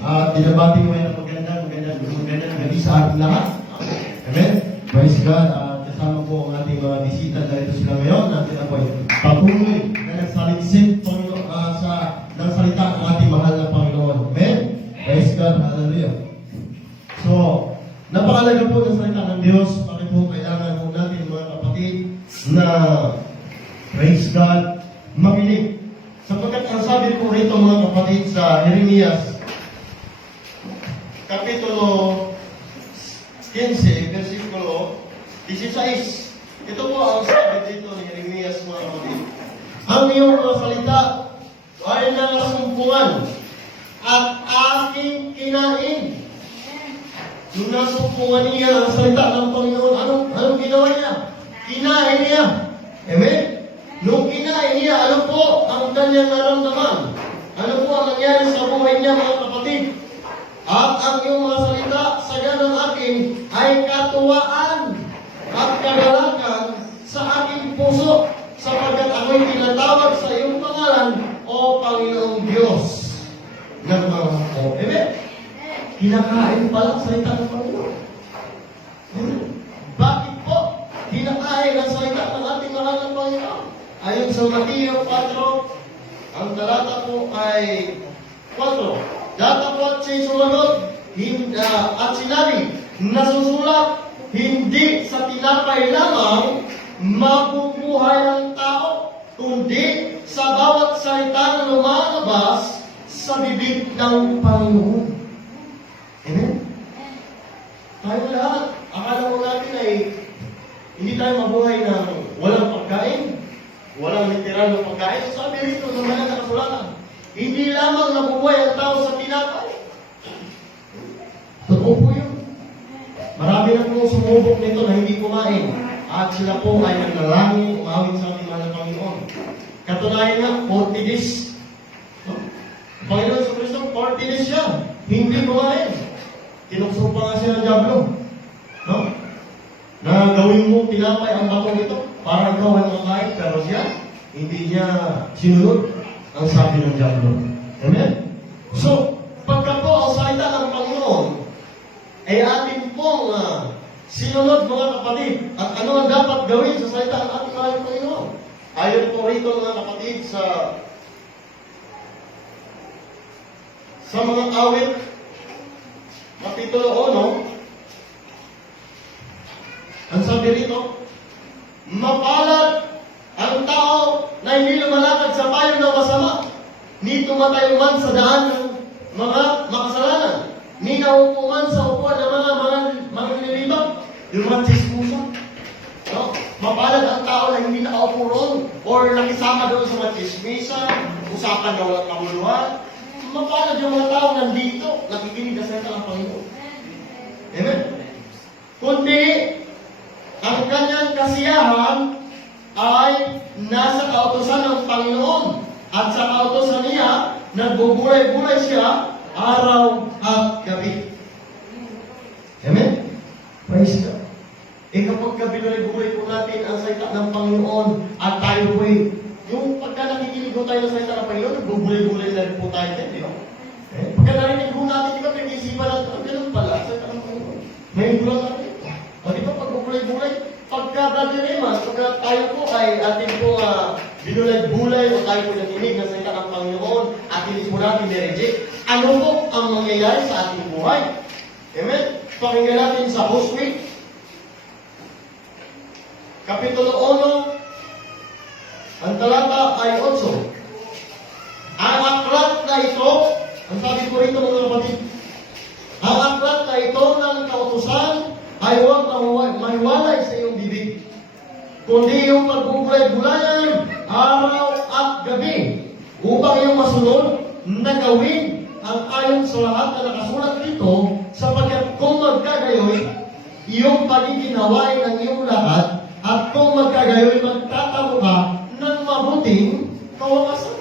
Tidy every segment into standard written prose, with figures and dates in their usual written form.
Dinabati ko ngayon ang magandang gabi sa ating lahat. Amen? Praise God. Kasama po ang ating mga bisita na ito sila ngayon. Natin na po ay patuloy na nagsaliksik ng salita ng ating mahal na Panginoon. Amen? Praise God. Hallelujah. So, napakalaga po ng salita ng Diyos. Bakit po kailangan po natin mga kapatid na praise God, makinig. Sapagkat ang sabi po rito mga kapatid sa Jeremias Kapitulo 15, versikulo 16. Ito po ang sabi dito ni Jeremias mga kapatid. Ang iyong mga salita ay nasumpungan at aking kinain. Nung nasumpungan niya ang salita ng Panginoon, anong ginawa niya? Kinain niya. Amen? Nung kinain niya, ano po ang kanyang naramdaman? Ano po ang nangyari sa buhay niya mga kapatid? At ang iyong mga salita sa ganang akin ay katuwaan at kagalakan sa aking puso, sapagkat ako'y tinatawag sa iyong pangalan, O Panginoong Diyos ng mga ko. Amen? Kinakain pala ang salita ng Panginoon. Bakit po? Kinakain ang salita ng ating mahal ng Panginoon. Ayon sa Mateo 4, ang talata po ay 4. Datapot siya sumunod at sinabi, nasusulat, hindi sa tinapay lamang mabubuhay ang tao, kundi sa bawat salita na lumalabas sa bibig ng Panginoon. Amen? Tayo lahat, akala mo natin ay hindi tayo mabuhay ng walang pagkain, walang literal na pagkain. Sabi rito sa mga nakasulatan, hindi lamang nabubuhay ang tao sa tinapay. Totoo po yun. Marami na pong sumubok nito na hindi kumain. At sila po ay nagnalangin, umawit sa ating mahal na Panginoon. Katunayan nga, 40 days. Panginoon sa Kristo, 40 days siya. Hindi kumain. Tinukso pa nga siya ng Diablo. No? Na gawin mo tinapay ang batong ito para ikaw ay makain. Pero siya, hindi niya sinunod ang sabi ng Diablo. Amen? So, pagka po ang salita ng Panginoon ay atin pong sinunod mga kapatid, at ano ang dapat gawin sa salita ng ating mahal na Panginoon? Ayon po rito mga kapatid sa mga awit Kapitulo 1, ang sabi rito, mapalad ang tao na hindi lumalakad sa payo ng masama, ni tumatayo man sa daan ng mga makasalanan, ni naupo man sa upuan ng mga nilibang, yung mga chismosa. No? Mapalad ang tao na hindi nakaupo roon, or nakisama doon sa mga chismisa, usapan na walang kamuluhan. Mapalad yung mga tao nandito, nakikinig na salita ng Panginoon. Amen? Kundi, ang kanyang kasiyahan ay nasa kautusan ng Panginoon, at sa kautusan niya, nagbubulay-bulay siya araw at gabi. Amen? Praise God. Kapag kabulay-bulay po natin ang salita ng Panginoon, at tayo po yung pagka nakikinig po tayo ng salita ng Panginoon, nagbubulay-bulay na rin po tayo din, di ba? Pagka narinig po natin, di ba, pinag-isipan natin, ganun pala, ang salita ng Panginoon. May gulang natin. O di ba, pag bubulay-bulay, pagka Brother pagka tayo po ay atin po binulay-bulay o tayo po nakinig na salita ng Panginoon at hindi po natin nireject, ano po ang mangyayari sa ating buhay? Amen? Pakinggan natin sa Hosea, Kapitulo 1, ang talata ay 8. Ang aklat na ito, ang sabi ko rito mga kapatid, ang aklat na ito ng kautusan ay huwag mahiwalay sa iyong bibig, kundi yung pagbubulay-bulayan araw at gabi, upang iyong masunod na gawin ang ayon sa lahat na nakasulat dito, sapagkat kung magkagayoy, iyong pagiginawain ng iyong lahat, at kung magkagayoy, magtatamo ka ng mabuting kawakasan.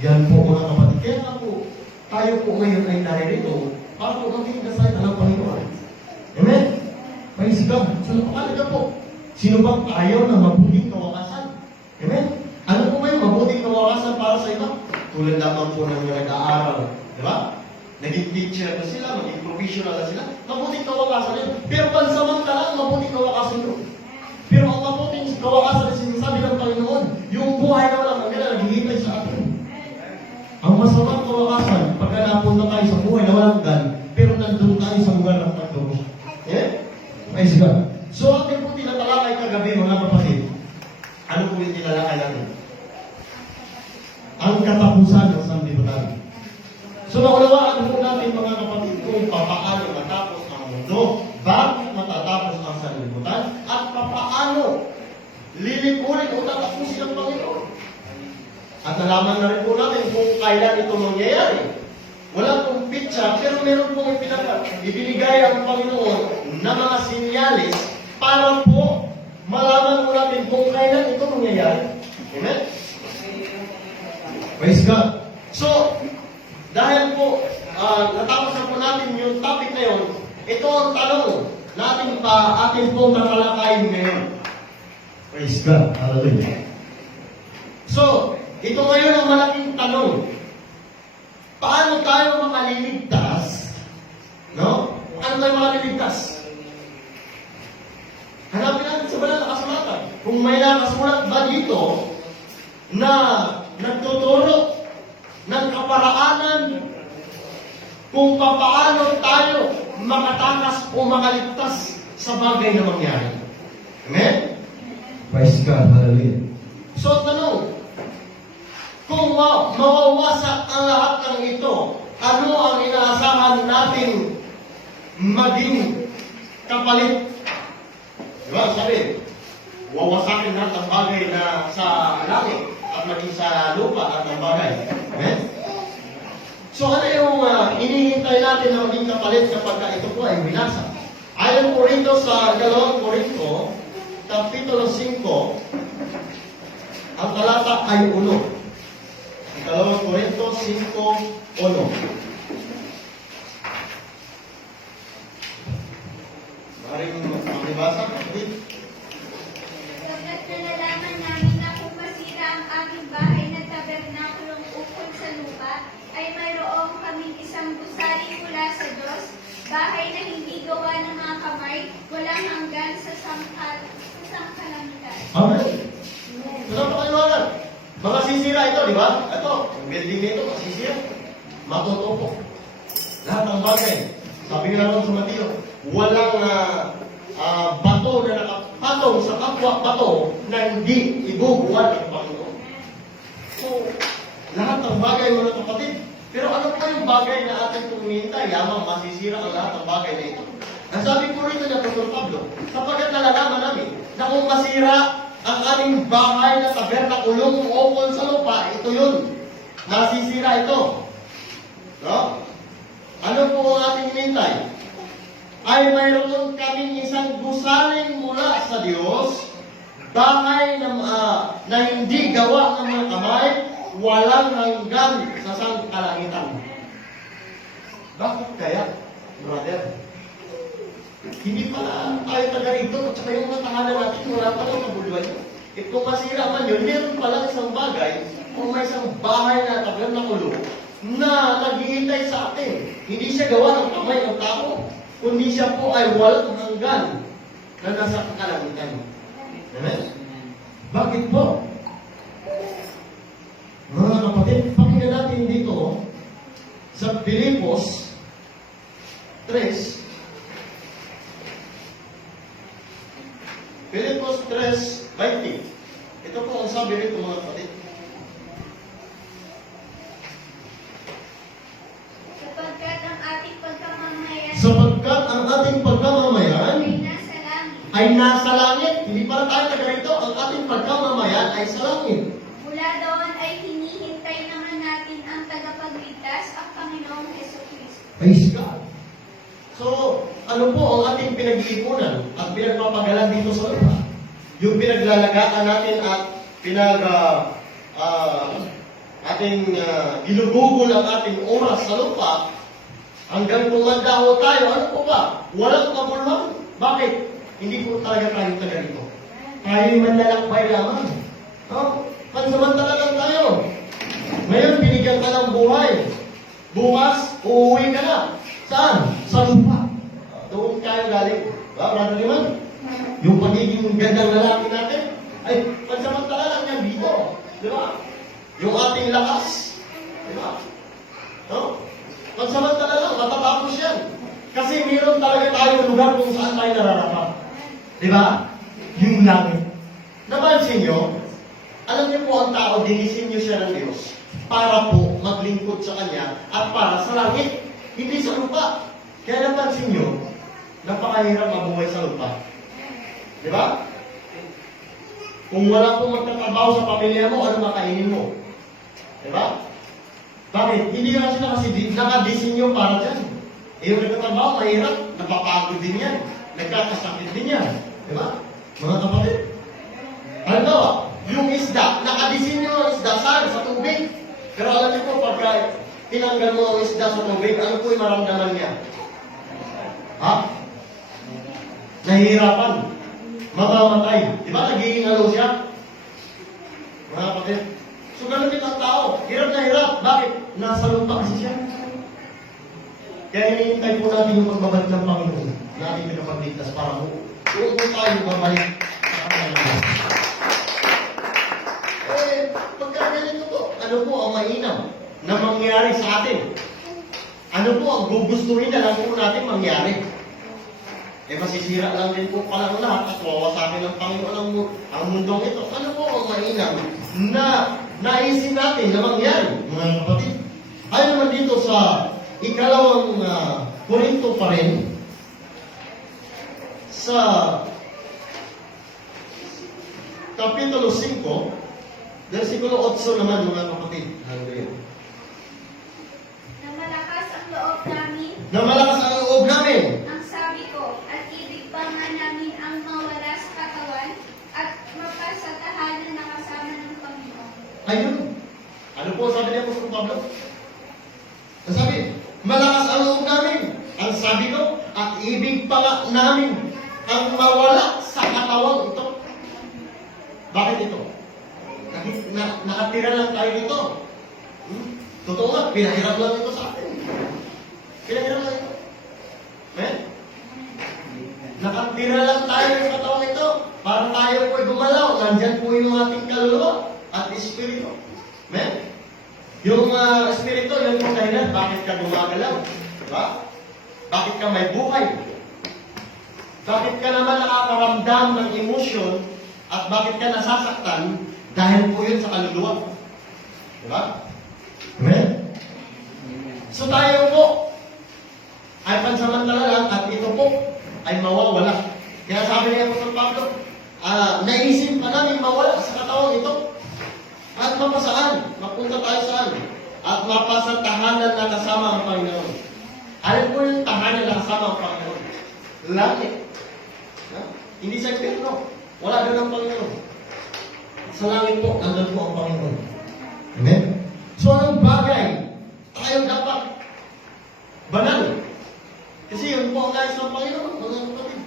Yan po mga kapatid. Kaya nga po, tayo po ngayon ay naririto para po maging kasayta ng Panginoon. Amen? Praise God. So, napakalaga po. Sino bang ayaw ng mabuting kawakasan? Amen? Ano po ba yung mabuting kawakasan para sa iba? Tulad lamang po ng mga nag-aaral. Di ba? Naging teacher na sila, maging professional na sila. Mabuting kawakasan yun. Pero pansamantala, mabuting kawakasan yun. Pero ang mabuting kawakasan na sinasabi ng Panginoon, yung buhay na walang hanggan na naghihintay sa atin. Ang masamang kawakasan, pagka napunta tayo sa buhay na walang hanggan, pero nandun tayo sa lugar ng pagdugo. Yeah? Praise God. So, ating po tinatalakay kagabi, mga kapatid. Ano po yung tinalakay natin? Ang katapusan ng sanlibutan. So, naunawaan po natin, mga kapatid, kung paano matapos ang mundo, bakit matatapos ang sanlibutan, at paano lilikurin o tatapusin ang Panginoon. At nalaman na rin po natin kung kailan ito mangyayari. Wala pong pitsa, pero meron pong ibinigay ang Panginoon na mga sinyalis para po malaman mo natin kung kailan ito mangyayari. Amen? Praise God. So, dahil po, natapos na po natin yung topic na yun, ito ang tanong na ating pong tatalakayin ngayon. Praise God. Hallelujah. So, ito ngayon ang malaking tanong. Paano tayo makaliligtas? No? Paano tayo makaliligtas? Hanapin natin sa banal na kasulatan. Kung may nakasulat ba dito na nagtuturo ng kaparaanan kung paano tayo makatakas o makaligtas sa bagay na mangyari. Amen? Praise God. Hallelujah. So, tanong, kung mawawasak ang lahat ng ito, ano ang inaasahan natin maging kapalit? Diba? Sabi, wawasakin lahat ng bagay na sa langit at maging sa lupa at ng bagay. Amen? So, ano yung inihintay natin na maging kapalit kapag ito po ay binasa? Ayon po rito sa 2 Corinto, Kapitulo 5, ang talata ay 1. 2 Corinto 5:1. Maring makibasa, kapatid. Sapagkat nalalaman namin na kung masira ang aming bahay na tabernakulong ukol sa lupa, ay mayroong kaming isang gusali mula sa Diyos, bahay na hindi gawa ng mga kamay, walang hanggan sa sangkalangitan. Amen. Ito pa kaliwanag. Mga sisira ito, di ba? Ito, yung building nito, masisira. Matutupo. Lahat ng bagay. Sabi nga naman sa Mateo, walang bato na nakapatong sa kapwa bato na hindi ibubuwan ng Panginoon. So, lahat ng bagay, mga kapatid. Pero ano pa yung bagay na ating tumihintay? Yamang masisira ang lahat ng bagay na ito. Ang sabi po rito ni Apostol Pablo, sapagkat nalalaman namin na kung masira ang aming bahay na tabernakulong ukol sa lupa, ito yun. Nasisira ito. No? Ano po ang ating hinintay? Ay mayroon kaming isang gusaling mula sa Diyos, bahay na hindi gawa ng mga kamay, walang hanggan sa sangkalangitan. Bakit kaya, brother? Hindi pala tayo taga rito at saka yung mga tahanan natin, wala pa lang kabuluhan yun. At kung masira man yun, meron pala isang bagay, kung may isang bahay na tabernakulo na naghihintay sa atin. Hindi siya gawa ng kamay ng tao, kundi siya po ay walang hanggan na nasa kalangitan. Amen? Bakit po? Mga kapatid, pakinggan natin dito sa Filipos 3, Filipos 3:20. Ito po ang sabi rito, mga kapatid. Sapagkat ang ating pagkamamayan ay nasa langit. Hindi para tayo taga rito, ang ating pagkamamayan ay sa langit. Mula doon ay hinihintay naman natin ang tagapagligtas, ang Panginoong Jesucristo. Praise God. So, ano po ang ating pinag-iipunan at pinagpapagalan dito sa lupa? Yung pinaglalagaan natin at ginugugol ang ating oras sa lupa, hanggang tumanda tayo, ano po ba? Walang kabuluhan. Bakit? Hindi po talaga tayo taga rito. Tayo'y manlalakbay lamang. No? Pansamantala lang tayo. Ngayon, binigyan ka ng buhay. Bukas, uuwi ka na. Saan? Sa lupa. Doon tayo galing. Brother Liman? Yung pagiging gandang lalaki natin, ay pansamantala lang yan dito. Di ba? Yung ating lakas. Di ba? No? Pansamantala lang, matatapos yan. Kasi meron talaga tayong lugar kung saan tayo nararapat. Di ba? Yung langit. Napansin nyo, alam niyo po ang tao, dinisin niyo siya ng Diyos para po maglingkod sa Kanya at para sa langit, hindi sa lupa. Kaya napansin nyo, napakahirap mabuhay sa lupa. Di ba? Kung wala pong magtatrabaho sa pamilya mo, ano makainin mo? Di ba? Bakit? Hindi nga sila kasi nakadesinyo para dyan. Eh, yung nagtatrabaho, mahirap, napapagod din yan. Nagkakasakit din yan. Di ba? Mga kapatid. Halimbawa, yung isda, nakadesinyo ang isda saan? Sa tubig. Pero alam niyo po, pagka tinanggal mo ang isda sa tubig, ano po yung maramdaman niya? Ha? Nahihirapan. Mamamatay. Di ba? Nagiging ano siya? Mga kapatid. So, ganun din ang tao. Hirap na hirap. Bakit? Nasa lupa kasi siya. Kaya hinihintay po natin yung pagbabalik ng Panginoon na ating pinapagligtas para po doon po tayo babalik sa Panginoon. Pagka ganito po, ano po ang mainam na mangyari sa atin? Ano po ang gugustuhin na lang po natin mangyari? Masisira lang din po palang lahat at wawasakin ng Panginoon ang mundong ito. Ano po ang mainam na naisin natin na mangyari, mga kapatid? Ayon naman dito sa ikalawang Korinto pa rin, sa Kapitulo 5, versikulo 8 naman, mga kapatid. Hallelujah. Na malakas ang loob namin, Na malakas ang loob namin. ang sabi ko, at ibig pa nga namin ang mawala sa katawan at mapasatahanan na kasama ng Panginoon. Ayun. Ano po sabi niya po sa Pablo? Ang sabi, malakas ang loob namin. Ang sabi ko, at ibig pa nga namin ang mawala sa katawang ito. Bakit ito? Nakatira lang tayo dito. Totoo nga, pinahirap lang ito sa atin. Pinahirap lang ito. Eh? Nakatira lang tayo sa katawang ito para tayo po ay gumalaw. Nandyan po yung ating kaluluwa at espiritu. Amen? Yung espiritu, yun po dahilan, bakit ka gumagalaw? Diba? Bakit ka may buhay? Bakit ka naman nakakaramdam ng emosyon at bakit ka nasasaktan? Dahil po yun sa kaluluwa. Diba? Amen? So tayo po ay pansamantala lang at ito po ay mawawala. Kaya sabi niya po sa Pablo, naisip pa namin mawala sa katawang ito. At mapasaan? Mapunta tayo saan? At mapasa tahanan na kasama ang Panginoon. Ano po yung tahanan na kasama ang Panginoon? Langit. Hindi sa impyerno. Wala doon ang Panginoon. Sa langit po, nandun po ang Panginoon. Amen? So, anong bagay tayo dapat banal? Kasi yun po ang nais ng Panginoon, mga kapatid.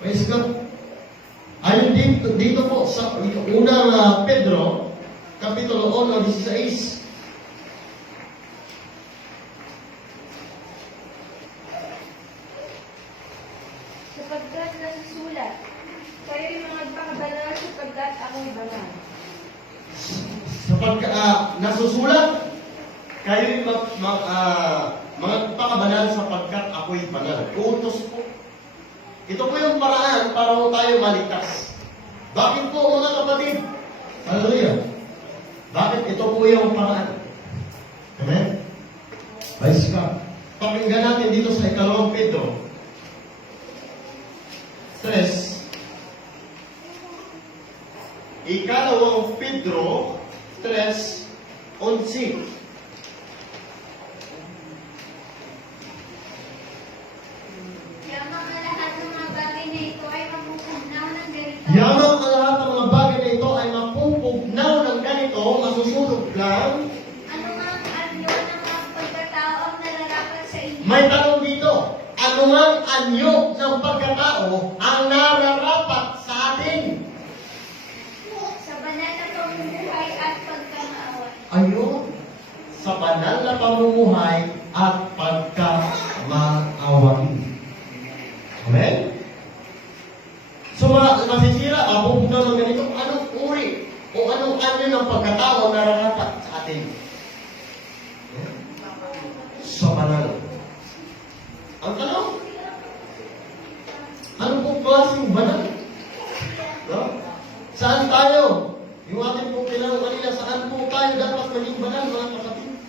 Praise God. Ayun dito po sa unang Pedro, Kapitulo 1:16. Sapagkat nasusulat, kayo'y magpakabanal sapagkat ako'y banal. Sapagkat nasusulat, kayo'y magpakabanal sapagkat ako'y banal. Utos po. Ito po yung paraan para po tayo maligtas. Bakit po, mga kapatid? Hallelujah. Bakit ito po yung paraan? Amen? Praise God. Pakinggan natin dito sa ikalawang Pedro 3. Ikalawang Pedro 3:11. Yamang ang lahat ng mga bagay na ito ay mapupugnaw ng ganito. Yamang ang lahat ng mga bagay na ito ay mapupugnaw ng ganito, masusunog lang. Ano mang anyo ng mga pagkatao ang nararapat sa inyo? May tanong dito, ano ang anyo ng pagkatao ang nararapat sa atin? Sa banal na pamumuhay at pagkamaawa. Ayun. sa banal na pamumuhay at pagkamaawain. Amen? So masisira, pupunta ng ganito, anong uri o anong anyo ng pagkatao na nararapat sa atin? Sa banal. Ang tanong, ano pong klaseng banal? No? Saan tayo? Yung ating pong kailangan kanina, saan po tayo dapat maging banal, mga kapatid?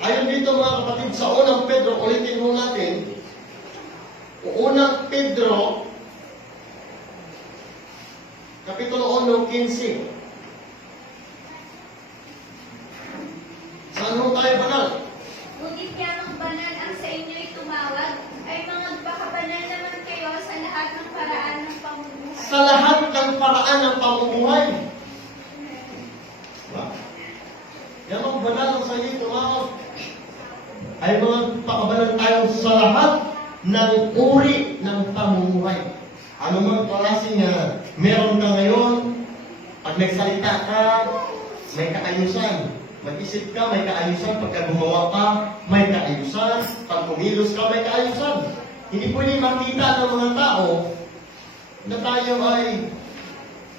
Ayon dito mga kapatid, sa unang Pedro, ulitin mo natin, unang Pedro, Kapitulo 1:15. Saan mo tayo banal? Ngunit yamang banal ang sa inyo'y tumawag, ay mga bakabanal naman kayo sa lahat ng paraan ng pamumuhay. Sa lahat ng paraan ng pamumuhay. Diba? Yan ang banal ang sa inyo tumawag. Ay mga pakabanal tayo sa lahat ng uri ng pamumuhay. Ano mang klaseng meron ka ngayon, pag nagsalita ka, may kaayusan. Mag-isip ka, may kaayusan. Pagka gumawa ka, may kaayusan. Pag kumilos ka, may kaayusan. Hindi pwede makita ng mga tao na tayo ay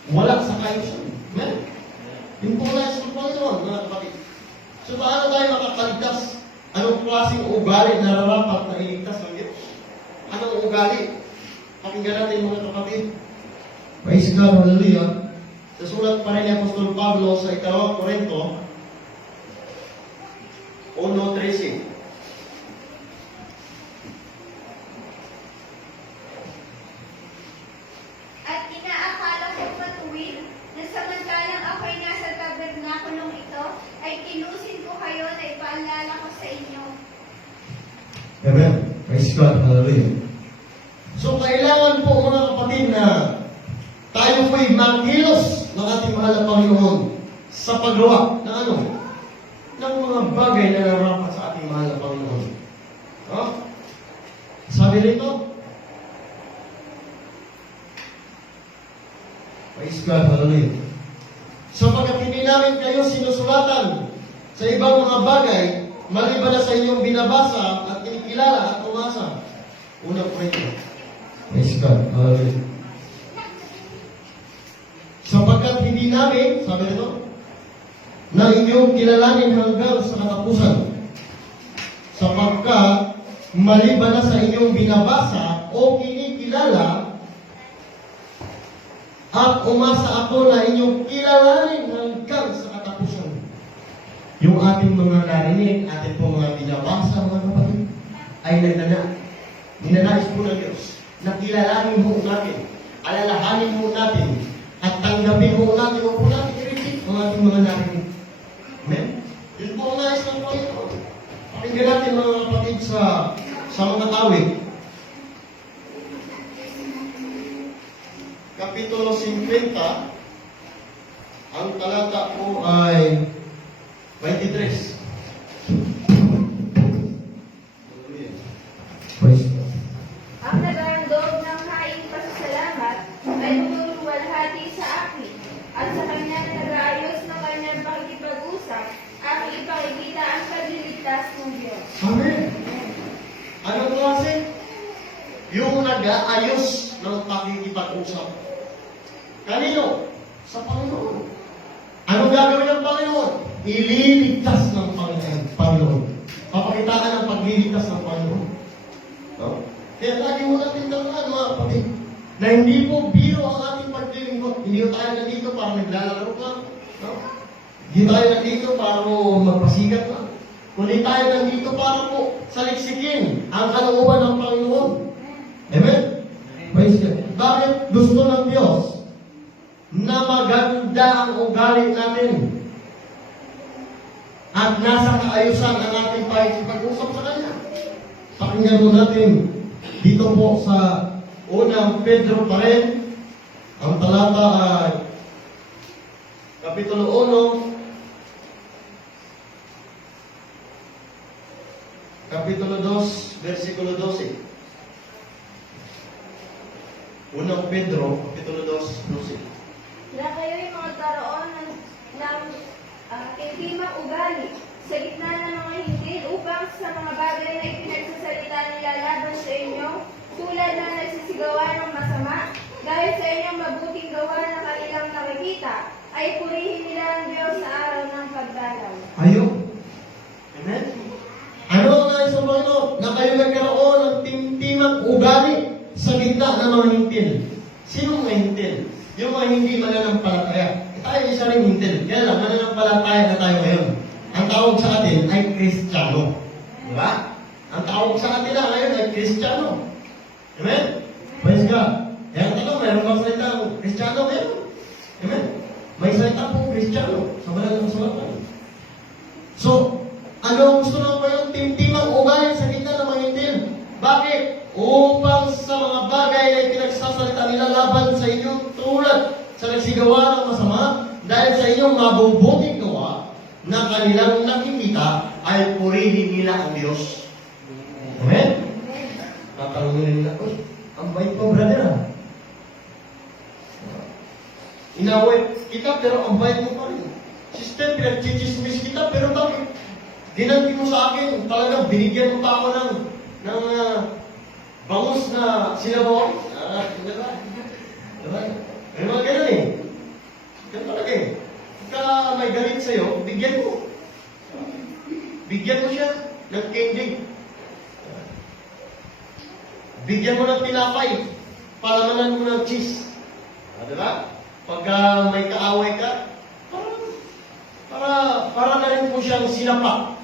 wala sa kaayusan. Amen? Yung po na sa Panginoon, mga kapatid. So paano tayo makakaligtas? Anong klaseng ugali na nararapat na iligtas ng Diyos? Anong ugali? Pakinggan natin mga kapatid. Praise God, hallelujah. Sa sulat pa rin ni Apostol Pablo sa 2 Korinto 1:13. At inaakala ko matuwid na samantalang ako'y nasa tabernakulong ito, ay kinusin ko kayo na ipaalala ko sa inyo. Amen. Praise God, hallelujah. So, kailangan po mga kapatid na tayo po'y magkilos ng ating mahal na Panginoon sa paggawa ng ano? Ng mga bagay na nararapat sa ating mahal na Panginoon. No? Sabi rito, praise God, hallelujah. Sapagkat hindi namin kayo sinusulatan sa ibang mga bagay, maliban na sa inyong binabasa at kinikilala at umasa. Unang kwento. Praise God, hallelujah. Sapagkat hindi namin, sabi nito, na inyong kilalanin hanggang sa katapusan. Sapagkat maliban na sa inyong binabasa o kinikilala at umasa ako na inyong kilalanin hanggang sa katapusan. Yung ating mga narinig, ating pong mga binabasa, mga kapatid, ay ninanais po ng Diyos na kilalanin mo natin, alalahanin mo natin, at tanggapin mo natin, o po natin i-receive ang ating mga narinig. Amen? Yun po ang nais ng Panginoon. Pakinggan natin mga kapatid sa mga awit. Kapitulo 50, ang talata po ay 23. Praise God. Ang nagandog ng haing pasasalamat ay lumuluwalhati sa akin, at sa kanya na nag-aayos ng kanyang pakikipag-usap, aking ipakikita ang pagliligtas ng Diyos. Amen. Anong klase? Yung nag-aayos ng pakikipag-usap. Kanino? Sa Panginoon. Anong gagawin ng Panginoon? Ililigtas ng Panginoon. Papakitaan ang pagliligtas ng Panginoon. No? Kaya lagi mo natin tandaan mga kapatid, na hindi po biro ang ating paglilingkod. Hindi tayo nandito para naglalaro lang. No? Hindi tayo nandito para magpasigat lang. Kundi tayo nandito para po saliksikin ang kalooban ng Panginoon. Amen? Praise God. Bakit gusto ng Diyos na maganda ang ugali natin at nasa kaayusan ang ating pakikipag-usap sa Kanya? Pakinggan mo natin dito po sa unang Pedro pa rin, ang talata ay Kapitulo 1, Kapitulo 2, versikulo 12. Unang Pedro, Kapitulo 2, 12. ng timang ugali sa gitna ng mga hinggil upang sa mga bagay na ipinagsasalita nila laban sa inyo, tulad na nagsisigawan ng masama, dahil sa inyong mabuting gawa na kanilang nakikita, ay purihin nila ang Diyos sa araw ng pagdalaw. Ayun. Amen? Ano ang nais ng Panginoon? Na kayo nagkaroon ng timtimang ugali sa gitna ng mga hintil. Sino mga hintil? Yung mga hindi mananampalataya. Tayo isa rin hintil. Kaya lang, mananampalataya na tayo ngayon. Ang tawag sa atin ay Kristiyano. Diba? Ang tawag sa atin na ngayon ay Kristiyano. Amen? Praise God. Kaya ang tanong, mayroon bang salita ng Kristiyano? Meron. Amen? May salita po Kristiyano sa banal ng kasulatan. So, ano ang gusto ng Panginoon? Timtimang ugali sa gitna ng mga hintil. Bakit? Upang sa mga bagay na pinagsasalita nila laban sa inyo tulad sa nagsigawa ng masama dahil sa inyong mabubuting gawa na kanilang nakikita ay purihin nila ang Diyos. Amen? Tatanungin nila, uy, ang bait mo, brother, ah. Inaway kita pero ang bait mo pa rin. Sister, pinagchichismis kita pero bakit? Dinanti mo sa akin, talagang binigyan mo pa ako ng bangus na sinabaw. Diba? Diba? May mga ganun eh. Ganun talaga eh. Pagka may galit sa'yo, bigyan mo. Bigyan mo siya ng candy. Bigyan mo ng tinapay. Palamanan mo ng cheese. Diba? Pagka may kaaway ka, para na rin po siyang sinapak.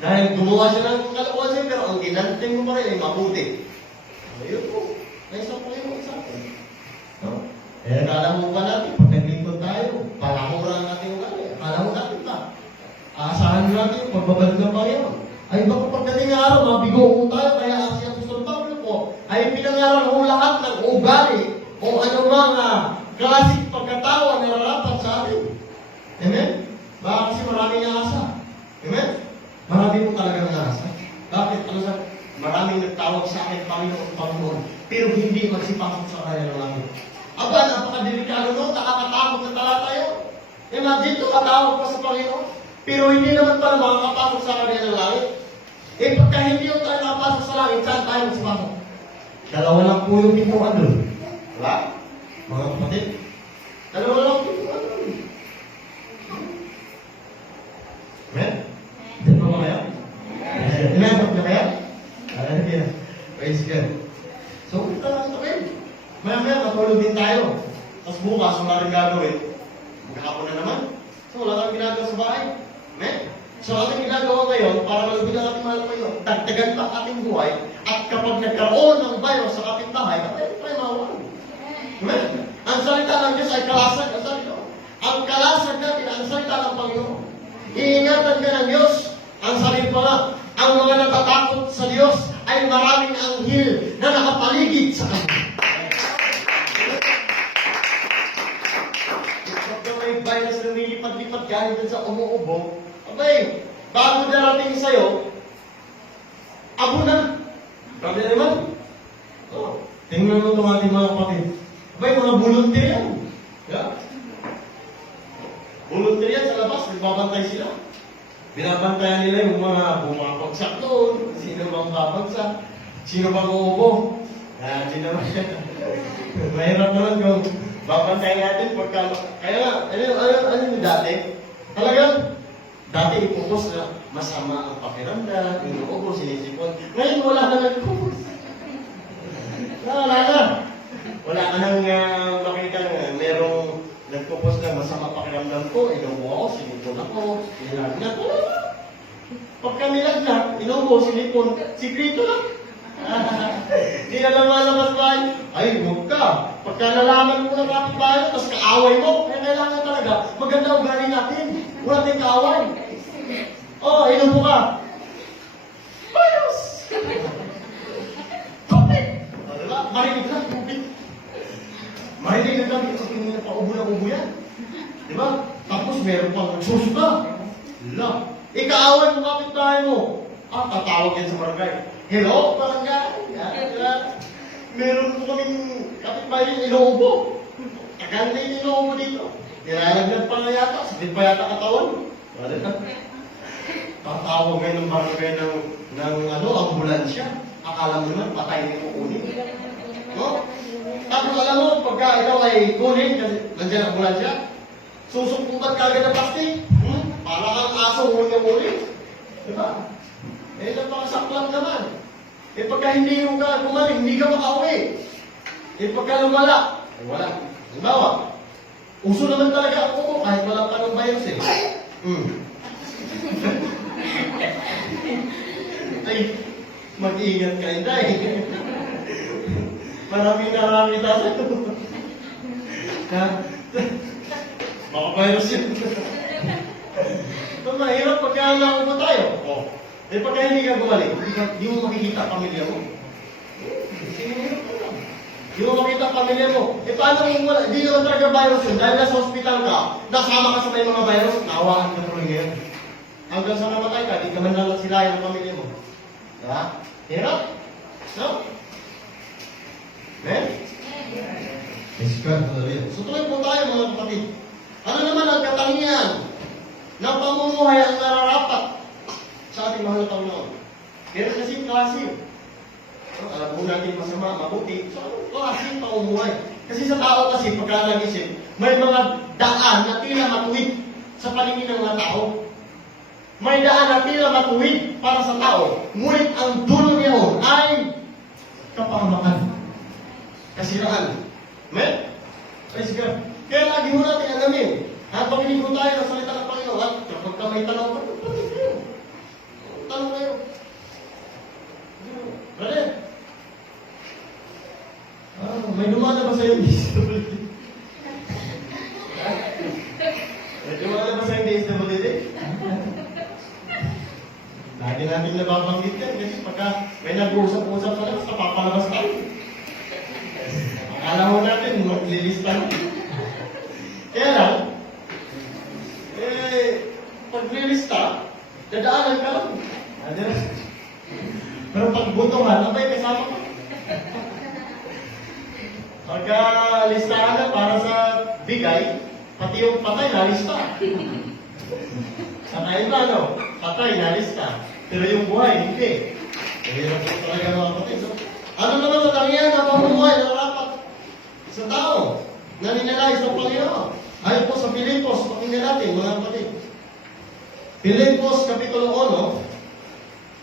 Dahil gumawa siya ng kalakuan siya, pero ang ginanting mo pa rin ay mabuti. Ayun po. May isang Panginoon sa atin. No? Eh, akala mo ba natin, pag naglingkod tayo, palakura ang ating ugali. Akala mo natin ba? Aasahan mo natin yung pagbabalik ng Panginoon. Ay baka pagdating ng araw, mabigo ko tayo, kaya si Apostol Pablo po, ay pinangaral mo lahat ng ugali o anumang klasik pagkatawa na nararapat sa atin. Amen? Baka kasi maraming asa. Amen? Marami po talagang nasa. Bakit? Ano sa maraming nagtawag sa akin, Panginoon, Panginoon, pero hindi magsipasok sa kanya ng langit. Aba, napakadelikado no? Nakakatakot na talata yun. Imagine, tumatawag pa sa Panginoon, pero hindi naman pala makakapasok sa kanya ng langit. Eh, pagka hindi yung tayo nakapasok sa langit, saan tayo magsipasok? Dalawa lang po yung pintuan doon. Diba? Mga kapatid? Dalawa lang yung pintuan doon. Amen? Diyan pa ba kayo? Amen? Diyan pa kayo? Hallelujah. Praise God. So, ito lang ito kayo. Maya-maya, matulog din tayo. Tapos bukas, wala rin gagawin. Maghapon na naman. So, wala kang ginagawa sa bahay. Amen? So, ating ginagawa ngayon, para malubin ang ating mahal kayo, dagdagan pa ating buhay, at kapag nagkaroon ng virus sa ating bahay, pwede tayo mawalan. Amen? Ang salita ng Diyos ay kalasag. Ang salita. Ang kalasag natin, ang salita ng Panginoon. Iingatan ka ng Diyos. Ang sarili pa nga, ang mga natatakot sa Diyos ay maraming anghel na nakapaligid sa Kanya. Pagka may virus na nilipad-lipad galing dun sa umuubo, abay, bago darating sa'yo, abo na. Grabe na naman. Oh, tingnan mo itong ating mga kapatid. Abay, mga volunteer yan. Yeah. Volunteer yan sa labas, nagbabantay sila. Binabantayan nila yung mga bumabagsak doon, sino bang babagsak, sino bang uubo. Sino bang mahirap naman kung babantayan natin pagka... Kaya nga, ano yung dati? Talagang, dati ipupos na masama ang pakiramdam, inuubo, sinisipon. Ngayon wala na nagpupos. Wala na. Wala ka nang makita na merong nagpupos na masama pakiramdam ko, inuubo ako, sinipon ako, nilagnat. Wala na. Pagka nilagnat, inuubo, sinipon, sikrito lang. Hindi na naman bahay. Ay, huwag ka. Pagka nalaman mo ng kapitbahay, tapos kaaway mo, kaya kailangan talaga maganda ugali natin. Wala tayong kaaway. Oh, inubo ka. Virus! COVID! O, diba? Marinig lang, COVID. Marinig lang, kasi hindi na pa-ubo na ubo yan. Diba? Tapos meron pang nagsusuka. Wala. Ikaaway mo kapitbahay mo. Tatawag yan sa barangay. Hello, barangay. Diba? Meron po kaming kapitbahay yung inuubo. Tagal na yung inuubo dito. Nilalagnat pa na yata. Sakit pa yata katawan. Wala na. Tatawag ngayon ng barangay ng ambulansya. Akala mo naman, patay na yung kukunin. No? Tapos alam mo, pagka ikaw ay kunin, kasi nandiyan ang ambulansya, susumputan ka agad ng plastic. Para kang aso huli-huli. Diba? Eh, napakasaklang naman. Eh, pagka hindi yung ka kumaling, hindi ka makauwi. Eh, pagka lumala, eh, wala. Halimbawa, uso naman talaga ang kuko kahit walang panong virus eh. Ay, mag-iingat ka, Inday. Marami tayo. Ha? Baka virus yun. Ito mahirap pagka nakupo tayo. Oh. Eh pagka hindi ka gumaling, hindi mo makikita ang pamilya mo. Hindi mo makikita ang pamilya mo. Eh paano kung wala? Hindi naman talaga virus yun. Dahil nasa hospital ka, nasama ka sa may mga virus, naawaan ka tuloy ngayon. Hanggang sa namatay ka, di ka man lang silayan ang pamilya mo. Diba? Hirap? No? Men? Yes, God. So tuloy po tayo mga kapatid. Ano naman ang katangian ng pamumuhay ang nararapat sa ating mahal na Panginoon? Meron kasi klase. Alam mo natin masama, mabuti. So anong klase ang pamumuhay? Kasi sa tao kasi, pagka nag-isip, may mga daan na tila matuwid sa paningin ng mga tao. May daan na tila matuwid para sa tao. Ngunit ang dulo niyon ay kapahamakan. Kasiraan. Amen? Praise God. Kaya lagi mo natin alamin. Habang hindi mo tayo ng salita ng Panginoon, kapag ka may tanong ka, tanong kayo. Brother, may lumalabas sa yung DSWD. May lumalabas sa yung DSWD. Lagi natin nababanggit yan kasi pagka may nag-uusap-usap sa labas, napapalabas tayo. Akala mo natin, maglilista na. Kaya lang, paglilista, dadaanan ka lang. Pero pag butuhan, abay, kasama ka. Pagka listahan na para sa bigay, pati yung patay nalista. Sa iba, no? Patay nalista. Pero yung buhay, hindi. Mahirap po talaga mga patay. So, ano naman ang tangian na pamumuhay na rapat sa tao na ninalay sa Panginoon? Ayon po sa Pilipos, pakinggan natin mga kapatid. Pilipos, Kapitulo 1,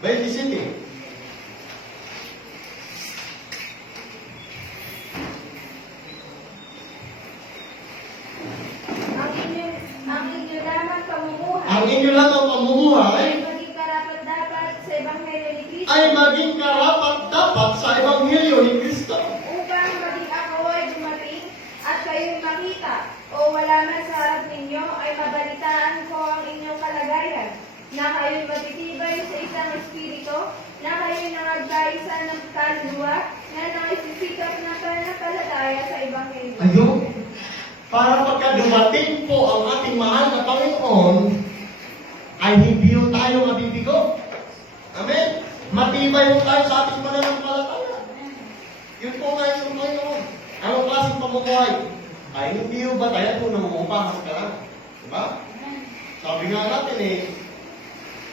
27. Ang inyo lamang pamumuhay ay maging karapat-dapat sa Ebanghelyo ni Kristo. ay maging karapat-dapat sa Ebanghelyo ni Kristo. Upang maging ako ay dumating at kayo'y makita o wala man sa harap ninyo ay mabalitaan ko ang inyong kalagayan, na kayo'y matitibay sa isang espiritu, na kayo'y nangagkaisa ng kaluluwa, na nakisisikap na pananampalataya sa Ebanghelyo. Ayun, para pagka dumating po ang ating mahal na Panginoon, ay hindi yung tayo mabibigo. Amen? Matibay yung tayo sa ating pananampalataya. Yun po nga yung Panginoon. Anong klaseng pamumuhay? Ay hindi yung batayan kung namumupahan ka lang. Diba? Sabi nga natin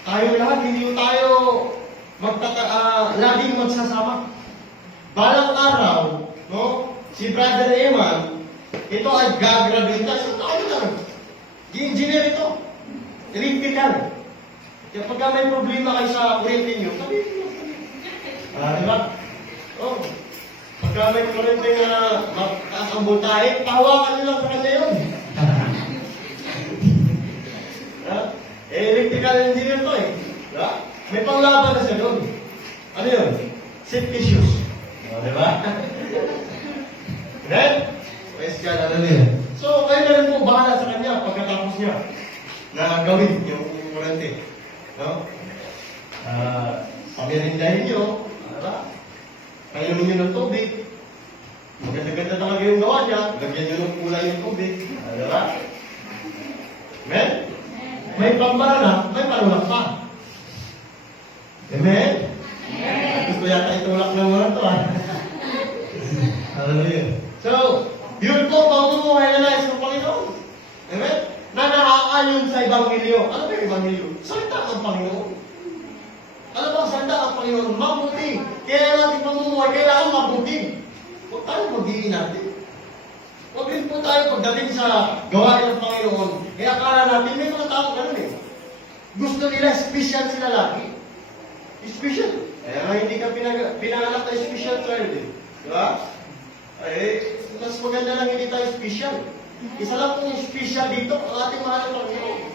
tayo lahat, hindi yung tayo laging magsasama. Balang araw, no? Si Brother Eman, ito ay gagraduate na. So tayo lang. Engineer ito. Electrical. Kaya pagka may problema kayo sa kuryente nyo, sabihin nyo. Diba? Oh. Pagka may kuryente na mataas ang voltahe, pahawakan nyo lang sa kanya yun. Electrical engineer to Diba? May panglaban na siya doon. Ano yun? Safety shoes. Diba? Right? Praise God, hallelujah. So, kayo na rin po bahala sa kanya pagkatapos niya na gawin yung kurente. No? Pamirindahin nyo, kailan nyo ng tubig. Maganda-ganda talaga yung gawa niya, lagyan nyo ng kulay yung tubig. Diba? Amen? May pambara na, may palulak pa. Amen? Gusto yata itulak ng mga ito, Hallelujah. So, yun po, pamumuhay na nais ng Panginoon. ayon sa Ebanghelyo. Ano ba yung Ebanghelyo? Salita ng Panginoon. Ano ba ang salita ng Panginoon? Mabuti. Kaya natin pamumuhay, kailangan mabuti. Huwag tayo magiging natin. Huwag rin po tayo pagdating sa gawain ng Panginoon. Kaya akala natin, may mga tao ganun eh. Gusto nila, special sila lagi. Special. Kaya nga hindi ka pinanganak na special child eh. Di ba? Mas maganda lang hindi tayo special. Isa lang pong special dito, ang ating mahal na Panginoon.